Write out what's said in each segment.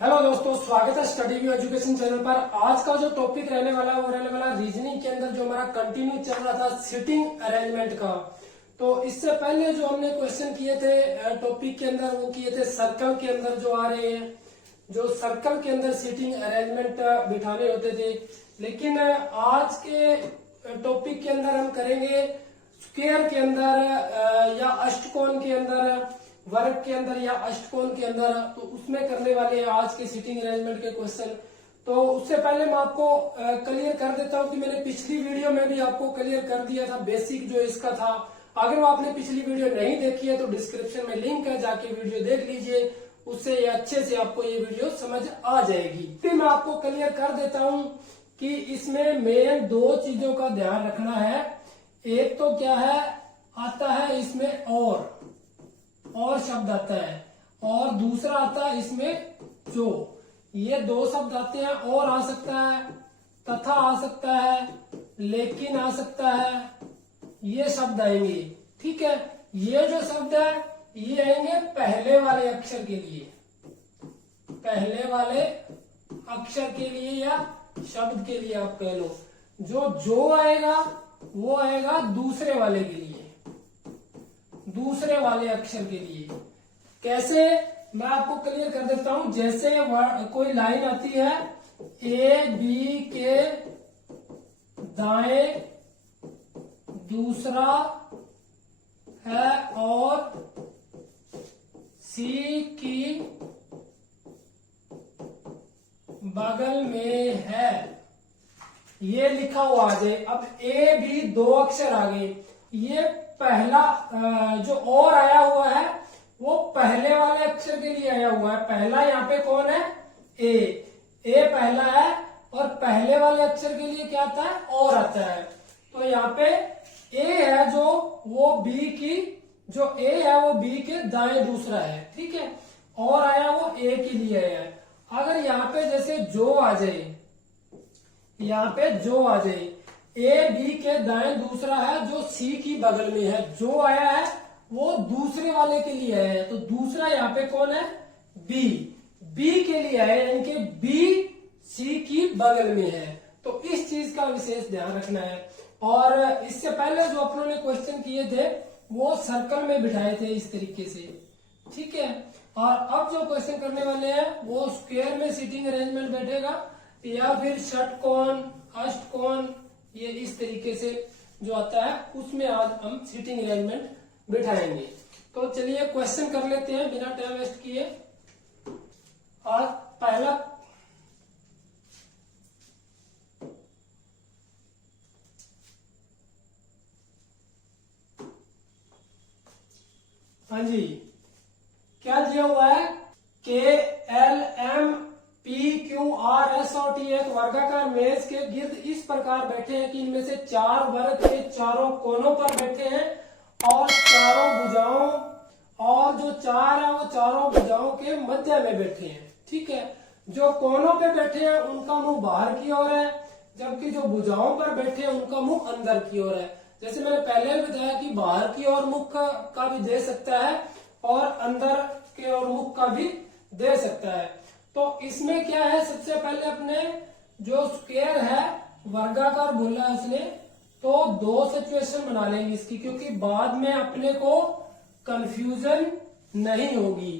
Hello दोस्तों, स्वागत है स्टडी व्यू एजुकेशन चैनल पर। आज का जो टॉपिक रहने वाला है वो रहने वाला रीजनिंग के अंदर जो हमारा कंटिन्यू चल रहा था सीटिंग अरेंजमेंट का। तो इससे पहले जो हमने क्वेश्चन किए थे टॉपिक के अंदर वो किए थे सर्कल के अंदर जो आ रहे हैं, जो सर्कल के अंदर सीटिंग अरेंजमेंट बिठाने होते थे। लेकिन आज के टॉपिक के अंदर हम करेंगे स्क्वायर के अंदर या अष्टकोण के अंदर, वर्ग के अंदर या अष्टकोण के अंदर। तो उसमें करने वाले हैं आज के सीटिंग अरेंजमेंट के क्वेश्चन। तो उससे पहले मैं आपको क्लियर कर देता हूं कि मैंने पिछली वीडियो में भी आपको क्लियर कर दिया था बेसिक जो इसका था। अगर वो आपने पिछली वीडियो नहीं देखी है तो डिस्क्रिप्शन में लिंक है, जाके वीडियो देख लीजिए, उससे अच्छे से आपको ये वीडियो समझ आ जाएगी। फिर मैं आपको क्लियर कर देता हूं कि इसमें मेन दो चीजों का ध्यान रखना है। एक तो क्या है, आता है इसमें और शब्द आता है, और दूसरा आता है इसमें जो। ये दो शब्द आते हैं, और आ सकता है, तथा आ सकता है, लेकिन आ सकता है, ये शब्द आएंगे। ठीक है, ये जो शब्द है ये आएंगे पहले वाले अक्षर के लिए, पहले वाले अक्षर के लिए या शब्द के लिए आप कह लो। जो आएगा वो आएगा दूसरे वाले के लिए, दूसरे वाले अक्षर के लिए। कैसे, मैं आपको क्लियर कर देता हूं। जैसे कोई लाइन आती है, ए बी के दाएं दूसरा है और सी की बगल में है, ये लिखा हुआ आ जाए। अब ए बी दो अक्षर आ गए। ये पहला जो और आया हुआ है वो पहले वाले अक्षर के लिए आया हुआ है। पहला यहाँ पे कौन है, ए पहला है, और पहले वाले अक्षर के लिए क्या आता है, और आता है। तो यहाँ पे ए है जो वो बी की, जो ए है वो बी के दाएं दूसरा है। ठीक है, और आया वो ए के लिए आया है। अगर यहाँ पे जैसे जो आ जाए, यहाँ पे जो आ जाए, ए बी के दाएं दूसरा है जो सी की बगल में है, जो आया है वो दूसरे वाले के लिए आया है। तो दूसरा यहाँ पे कौन है, बी के लिए आया है, यानी कि बी सी की बगल में है। तो इस चीज का विशेष ध्यान रखना है। और इससे पहले जो अपनों ने क्वेश्चन किए थे वो सर्कल में बिठाए थे इस तरीके से। ठीक है, और अब जो क्वेश्चन करने वाले हैं वो स्क्वायर में सीटिंग अरेंजमेंट बैठेगा, या फिर षटकोण, अष्टकोण, ये इस तरीके से जो आता है उसमें आज हम सीटिंग अरेंजमेंट बिठाएंगे। तो चलिए क्वेश्चन कर लेते हैं बिना टाइम वेस्ट किए। और पहला हाँ जी, क्या दिया हुआ है, K L M P Q R S और टी एक वर्गाकार मेज के गिर्द इस प्रकार बैठे हैं कि इनमें से चार वर्ग के चारों कोनों पर बैठे हैं और चारों भुजाओं, और जो चार है वो चारों भुजाओं के मध्य में बैठे हैं। ठीक है, जो कोनों पे बैठे हैं उनका मुंह बाहर की ओर है, जबकि जो भुजाओं पर बैठे हैं उनका मुंह अंदर की ओर है। जैसे मैंने पहले भी बताया कि बाहर की ओर मुख का भी दे सकता है और अंदर की ओर मुख का भी दे सकता है। तो इसमें क्या है, सबसे पहले अपने जो स्क्वायर है वर्गाकार बोला है उसने, तो दो सिचुएशन बना लेंगे इसकी, क्योंकि बाद में अपने को कंफ्यूजन नहीं होगी,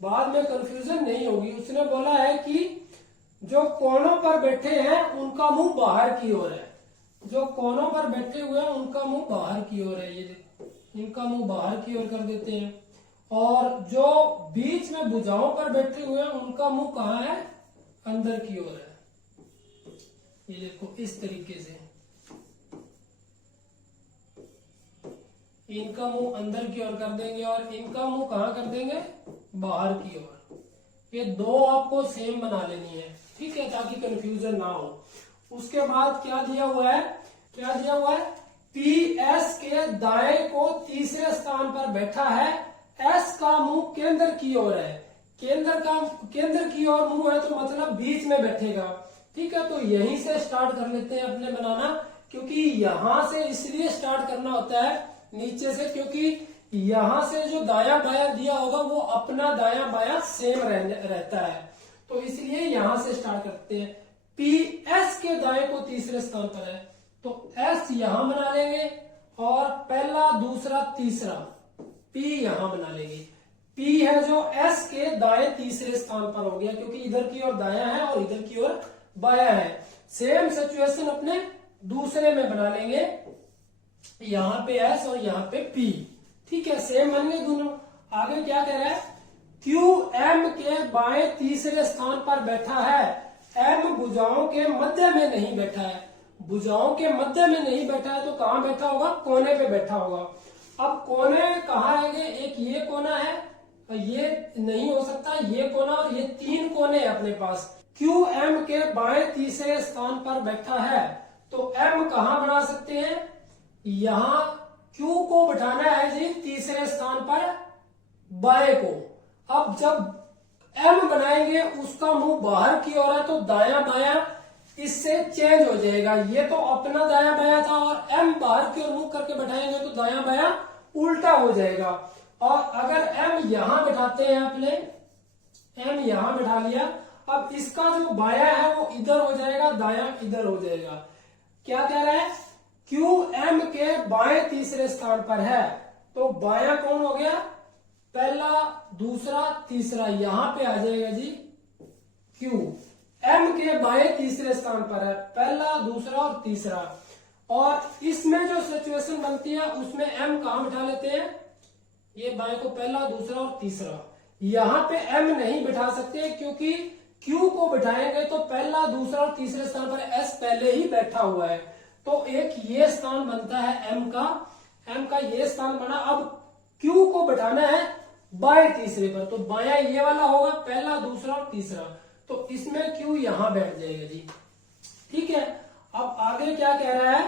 बाद में कंफ्यूजन नहीं होगी। उसने बोला है कि जो कोनों पर बैठे हैं उनका मुंह बाहर की ओर है, जो कोनों पर बैठे हुए हैं उनका मुंह बाहर की ओर है। ये देखो, इनका मुंह बाहर की ओर कर देते हैं। और जो बीच में भुजाओं पर बैठे हुए हैं उनका मुंह कहाँ है, अंदर की ओर है। ये देखो इस तरीके से, इनका मुंह अंदर की ओर कर देंगे और इनका मुंह कहाँ कर देंगे, बाहर की ओर। ये दो आपको सेम बना लेनी है, ठीक है, ताकि कंफ्यूजन ना हो। उसके बाद क्या दिया हुआ है, क्या दिया हुआ है, पी एस के दाएं को तीसरे स्थान पर बैठा है, एस का मुंह केंद्र की ओर है। केंद्र की ओर मुंह है तो मतलब बीच में बैठेगा। ठीक है, तो यहीं से स्टार्ट कर लेते हैं अपने बनाना, क्योंकि यहां से इसलिए स्टार्ट करना होता है नीचे से, क्योंकि यहां से जो दाया बाया दिया होगा वो अपना दाया बाया सेम रहता है। तो इसलिए यहां से स्टार्ट करते हैं। पी एस के दाएं को तीसरे स्थान पर है, तो एस यहां बना लेंगे और पहला दूसरा तीसरा पी यहां बना लेंगे। पी है जो एस के दाएं तीसरे स्थान पर हो गया, क्योंकि इधर की ओर दायां है और इधर की ओर बायां है। सेम सिचुएशन अपने दूसरे में बना लेंगे, यहां पे एस और यहां पे पी। ठीक है, सेम बन गए दोनों। आगे क्या कह रहा है, क्यू एम के बाएं तीसरे स्थान पर बैठा है, एम भुजाओं के मध्य में नहीं बैठा है। भुजाओं के मध्य में नहीं बैठा है तो कहां बैठा होगा, कोने पे बैठा होगा। अब कोने कहाँ आएंगे, एक ये कोना है, ये नहीं हो सकता, ये कोना और ये तीन कोने हैं अपने पास। क्यू एम के बाएं तीसरे स्थान पर बैठा है, तो एम कहां बना सकते हैं, यहां क्यू को बिठाना है जी तीसरे स्थान पर बाएं को। अब जब एम बनाएंगे उसका मुंह बाहर की ओर है, तो दायां बायां इससे चेंज हो जाएगा। ये तो अपना दायां बायां था और एम बाहर की ओर मुंह करके बैठाएंगे तो दायां बायां उल्टा हो जाएगा। और अगर एम यहां बैठाते हैं अपने, एम यहां बैठा लिया, अब इसका जो बायां है वो इधर हो जाएगा, दायां इधर हो जाएगा। क्या कह रहा है, क्यू एम के बाएं तीसरे स्थान पर है, तो बायां कौन हो गया, पहला दूसरा तीसरा, यहां पे आ जाएगा जी क्यू। एम के बाएं तीसरे स्थान पर है, पहला दूसरा और तीसरा। और इसमें जो सिचुएशन बनती है उसमें एम कहां बिठा लेते हैं, ये बाएं को पहला दूसरा और तीसरा। यहां पे एम नहीं बिठा सकते क्योंकि क्यू को बिठाएंगे तो पहला दूसरा और तीसरे स्थान पर एस पहले ही बैठा हुआ है, तो एक ये स्थान बनता है एम का ये स्थान बना। अब क्यू को बिठाना है बाएं तीसरे पर, तो बायां ये वाला होगा, पहला दूसरा और तीसरा, तो इसमें क्यू यहां बैठ जाएगा जी। ठीक है, अब आगे क्या कह रहा है,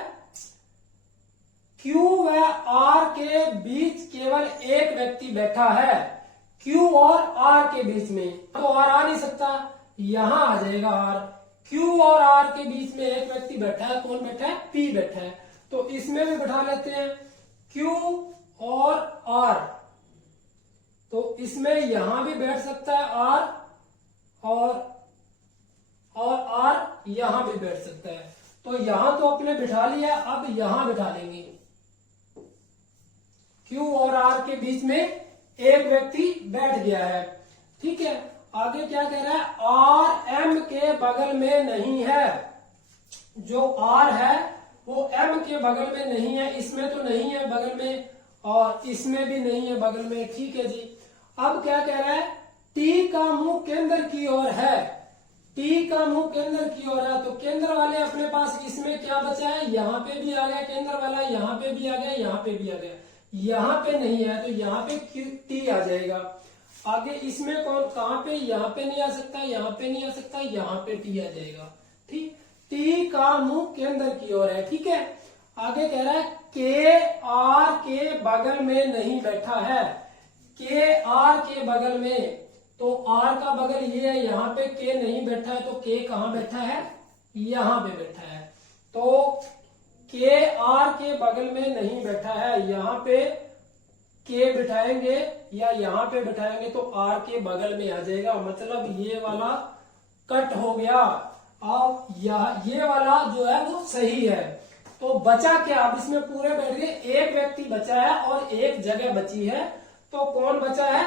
क्यू व आर के बीच केवल एक व्यक्ति बैठा है, क्यू और आर के बीच में, तो आर आ नहीं सकता, यहां आ जाएगा आर। क्यू और आर के बीच में एक व्यक्ति बैठा है, कौन बैठा है, पी बैठा है, तो इसमें भी बैठा लेते हैं क्यू और आर, तो इसमें यहां भी बैठ सकता है आर और आर यहां भी बैठ सकता है। तो यहां तो अपने बिठा लिया, अब यहां बिठा लेंगे, क्यू और आर के बीच में एक व्यक्ति बैठ गया है। ठीक है, आगे क्या कह रहा है, आर एम के बगल में नहीं है, जो आर है वो एम के बगल में नहीं है, इसमें तो नहीं है बगल में और इसमें भी नहीं है बगल में। ठीक है जी, अब क्या कह रहा है, टी का मुंह केंद्र की ओर है, टी का मुंह केंद्र की ओर है, तो केंद्र वाले अपने पास इसमें क्या बचा है, यहाँ पे भी आ गया केंद्र वाला, यहाँ पे भी आ गया, यहाँ पे भी आ गया, यहाँ पे नहीं है तो यहाँ पे टी आ जाएगा। आगे इसमें कौन कहां पे, यहाँ पे नहीं आ सकता, यहाँ पे नहीं आ सकता, यहाँ पे टी आ जाएगा। ठीक, टी का मुंह केंद्र की ओर है। ठीक है, आगे कह रहा है के आर के बगल में नहीं बैठा है, के आर के बगल में, तो आर का बगल ये है, यहाँ पे के नहीं बैठा है, तो के कहां बैठा है, यहाँ पे बैठा है, तो के आर के बगल में नहीं बैठा है, यहाँ पे के बिठाएंगे या यहाँ पे बिठाएंगे तो आर के बगल में आ जाएगा, मतलब ये वाला कट हो गया। अब ये वाला जो है वो सही है, तो बचा क्या, अब इसमें पूरे बैठ गए, एक व्यक्ति बचा है और एक जगह बची है, तो कौन बचा है,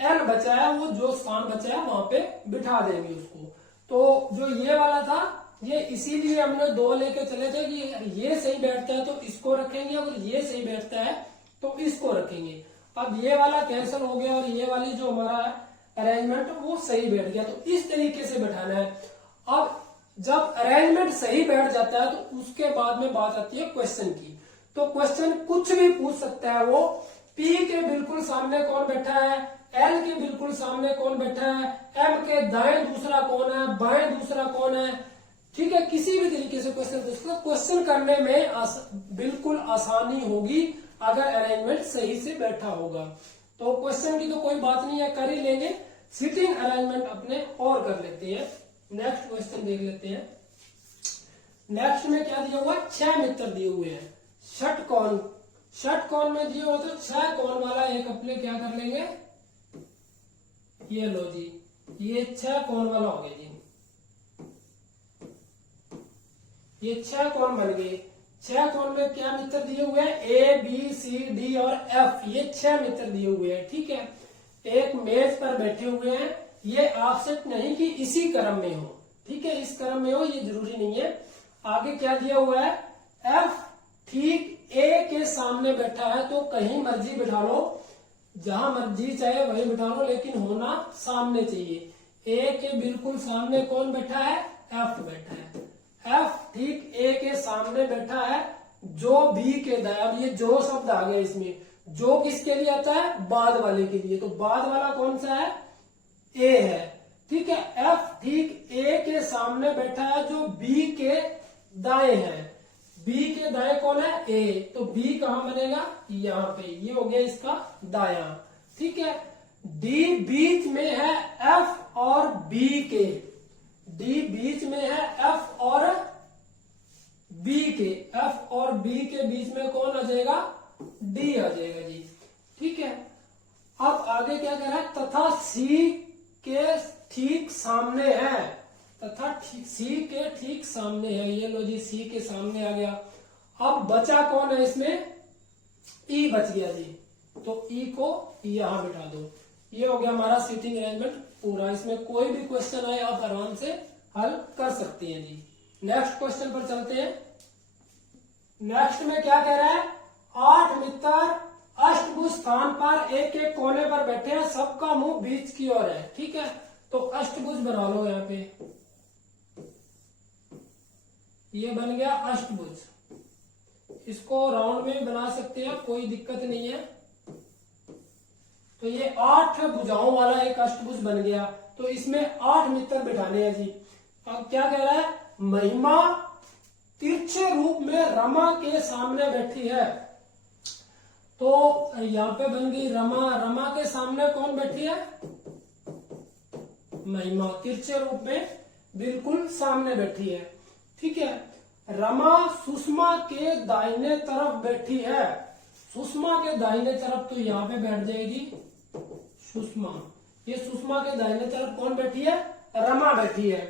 एल बचा है, वो जो स्थान बचा है वहां पे बिठा देंगे उसको। तो जो ये वाला था, ये इसीलिए हमने दो लेके चले थे कि ये सही बैठता है तो इसको रखेंगे, अगर ये सही बैठता है तो इसको रखेंगे। अब ये वाला कैंसिल हो गया और ये वाली जो हमारा अरेंजमेंट वो सही बैठ गया, तो इस तरीके से बैठाना है। अब जब अरेंजमेंट सही बैठ जाता है तो उसके बाद में बात आती है क्वेश्चन की। तो क्वेश्चन कुछ भी पूछ सकता है वो, पी के बिल्कुल सामने कौन बैठा है, एल के बिल्कुल सामने कौन बैठा है, एम के दाएं दूसरा कौन है, बाएं दूसरा कौन है। ठीक है, किसी भी तरीके से क्वेश्चन पूछ सकते, क्वेश्चन करने में बिल्कुल आसानी होगी अगर अरेंजमेंट सही से बैठा होगा। तो क्वेश्चन की तो कोई बात नहीं है, कर ही लेंगे, सिटिंग अरेंजमेंट अपने और कर लेते हैं। नेक्स्ट क्वेश्चन देख लेते हैं। नेक्स्ट में क्या दिया हुआ है, 6 मित्र दिए हुए हैं, षटकोण में दिए हुए तो 6 कोण वाला एक अपने क्या कर लेंगे, ये लो जी ये 6 कोण वाला हो गया जी। ये 6 कोण बन गए। 6 कोण में क्या मित्र दिए हुए हैं? ए बी सी डी और एफ, ये 6 मित्र दिए हुए हैं। ठीक है, एक मेज पर बैठे हुए हैं। ये आवश्यक नहीं कि इसी क्रम में हो, ठीक है, इस क्रम में हो ये जरूरी नहीं है। आगे क्या दिया हुआ है? एफ ठीक ए के सामने बैठा है, तो कहीं मर्जी बिठा लो, जहां मर्जी चाहे वही बिठा लो, लेकिन होना सामने चाहिए। ए के बिल्कुल सामने कौन बैठा है? एफ बैठा है। एफ ठीक ए के सामने बैठा है, जो बी के दाएं। अब ये जो शब्द आ गया इसमें, जो किसके लिए आता है? बाद वाले के लिए। तो बाद वाला कौन सा है? ए है। ठीक है, एफ ठीक ए के सामने बैठा है, जो बी के दाएं है। बी के दाएं कौन है? ए। तो बी कहां बनेगा? यहां पे। ये हो गया इसका दायां। ठीक है, डी बीच में है एफ और बी के। डी बीच में है एफ और बी के। एफ और बी के बीच में कौन आ जाएगा? डी आ जाएगा जी। ठीक है, अब आगे क्या कह रहा है? तथा सी के ठीक सामने है। तथा सी के ठीक सामने है। ये लो जी, सी के सामने आ गया। अब बचा कौन है इसमें? ई बच गया जी। तो ई को यहां बिठा दो। ये हो गया हमारा सीटिंग अरेंजमेंट पूरा। इसमें कोई भी क्वेश्चन आए आप आराम से हल कर सकते हैं जी। नेक्स्ट क्वेश्चन पर चलते हैं। नेक्स्ट में क्या कह रहा है? 8 मित्र अष्टभुज स्थान पर एक एक कोने पर बैठे हैं, सबका मुंह बीच की ओर है। ठीक है, तो अष्टभुज बना लो यहाँ पे। ये बन गया अष्टभुज। इसको राउंड में बना सकते हैं, कोई दिक्कत नहीं है। तो ये 8 भुजाओं वाला एक अष्टभुज बन गया। तो इसमें 8 मित्र बिठाने हैं जी। अब क्या कह रहा है? महिमा तिरछे रूप में रमा के सामने बैठी है। तो यहाँ पे बन गई रमा। रमा के सामने कौन बैठी है? महिमा तिरछे रूप में बिल्कुल सामने बैठी है। ठीक है, रमा सुषमा के दाहिने तरफ बैठी है। सुषमा के दाहिने तरफ तो यहाँ पे बैठ जाएगी सुषमा। ये सुषमा के दाहिने तरफ कौन बैठी है? रमा बैठी है।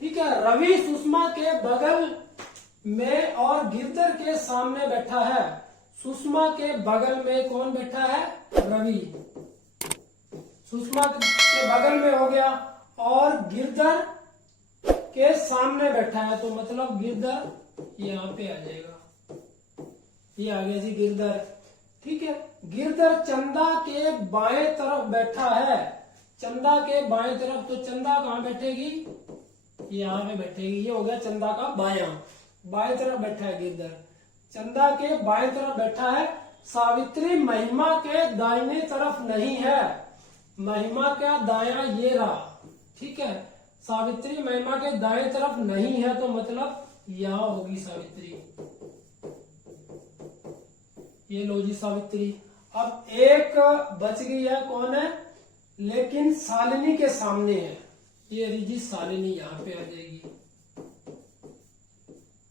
ठीक है, रवि सुषमा के बगल में और गिरधर के सामने बैठा है। सुषमा के बगल में कौन बैठा है? रवि। सुषमा के बगल में हो गया, और गिरधर के सामने बैठा है, तो मतलब गिरधर यहाँ पे आ जाएगा। ये आ गया जी गिरधर। ठीक है, गिरधर चंदा के बाएं तरफ बैठा है। चंदा के बाएं तरफ, तो चंदा कहाँ बैठेगी? यहाँ पे बैठेगी। ये हो गया चंदा का बायां। बाएं तरफ बैठा है गिरधर। चंदा के बाएं तरफ बैठा है। सावित्री महिमा के दाहिने तरफ नहीं है। महिमा का दायां ये रहा। ठीक है, सावित्री महिमा के दाएं तरफ नहीं है, तो मतलब यहां होगी सावित्री। ये लो जी सावित्री। अब एक बच गई है, कौन है? लेकिन शालिनी के सामने है। ये रिजी शालिनी यहाँ पे आ जाएगी।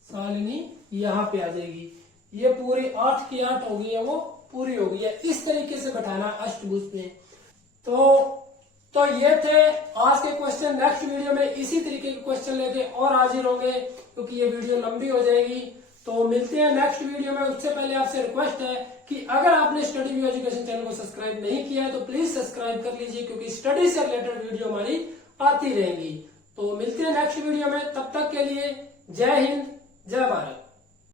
शालिनी यहाँ पे आ जाएगी। ये पूरी 8 की 8 हो गई है, वो पूरी हो गई है। इस तरीके से बैठाना अष्टभुज में। तो ये थे आज के क्वेश्चन। नेक्स्ट वीडियो में इसी तरीके के क्वेश्चन लेके और हाजिर होंगे, क्योंकि ये वीडियो लंबी हो जाएगी। तो मिलते हैं नेक्स्ट वीडियो में। उससे पहले आपसे रिक्वेस्ट है कि अगर आपने स्टडी व्यू एजुकेशन चैनल को सब्सक्राइब नहीं किया है तो प्लीज सब्सक्राइब कर लीजिए, क्योंकि स्टडी से रिलेटेड वीडियो हमारी आती रहेंगी। तो मिलते हैं नेक्स्ट वीडियो में। तब तक के लिए जय हिंद, जय भारत।